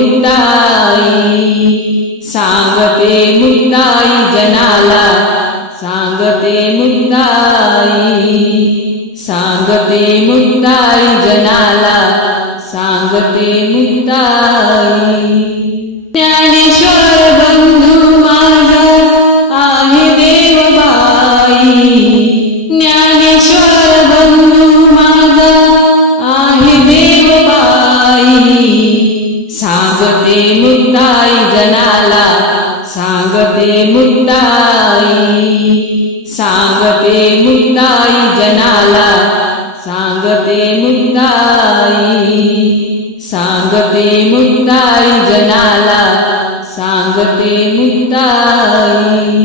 मुद्दाई सांगते मुद्दाई जनाला सांगते मुद्दाई सांगते मुद्दाई जनाला सांगते मुद्दाई ज्ञानेश्वर सांगते मुक्ताई सांगते मुक्ताई जनाला सांगते मुक्ताई सांगते मुक्ताई जनाला सांगते मुक्ताई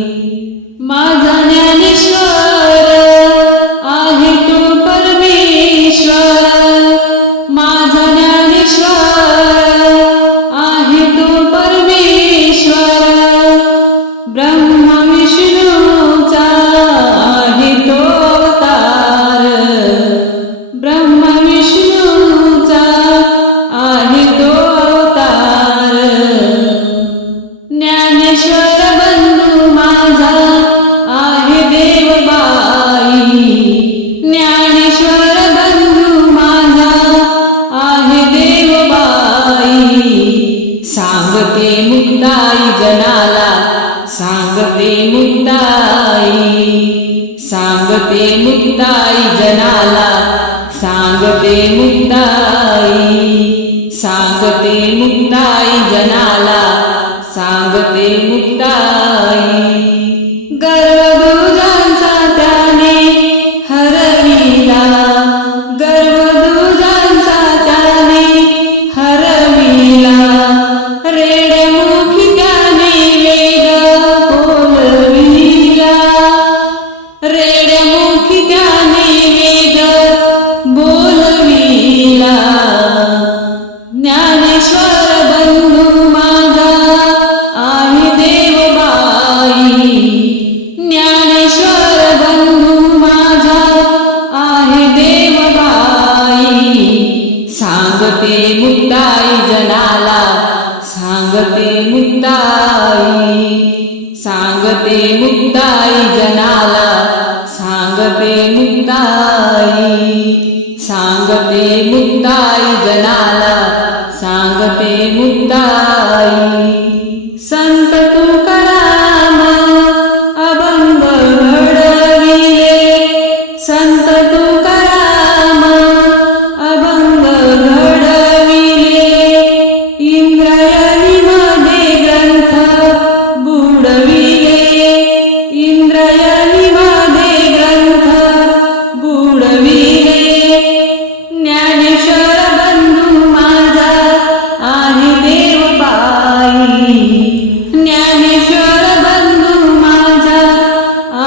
विष्णूचा आहे तो अवतार. ब्रह्म विष्णूचा आहे तो अवतार. ज्ञानेश्वर बंधू माझा आहे देवबाई. ज्ञानेश्वर बंधू माझा आहे देवबाई. सांगते मुक्ताई जनाला सांगते मुक्ताई सांगते मुक्ताई जनाला सांगते मुक्ताई सांगते मुक्ताई जनाला सांगते मुक्ताई. सांगते मुक्ताई जनाला सांगते मुक्ताई सांगते मुक्ताई जनाला सांगते मुक्ताई सांगते मुक्ताई जनाला सांगते मुक्ताई. इंद्रायणी मध्ये ग्रंथ बुडविले ज्ञानेश्वर बंधू माझा आहे देवबाई. ज्ञानेश्वर बंधू माझा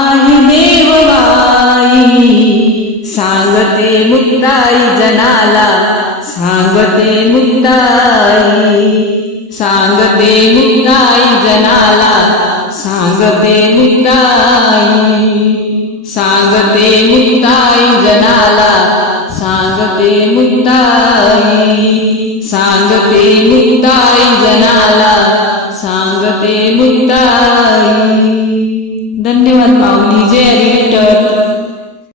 आहे देवबाई. सांगते मुक्ताई जनाला सांगते मुक्ताई. सांगते मुक्ताई जनाला सांगते मुक्ताई सांगते मुक्ताई जनाला सांगते मुक्ताई सांगते मुक्ताई जनाला सांगते मुक्ताई. धन्यवाद पाहुणी जय हरी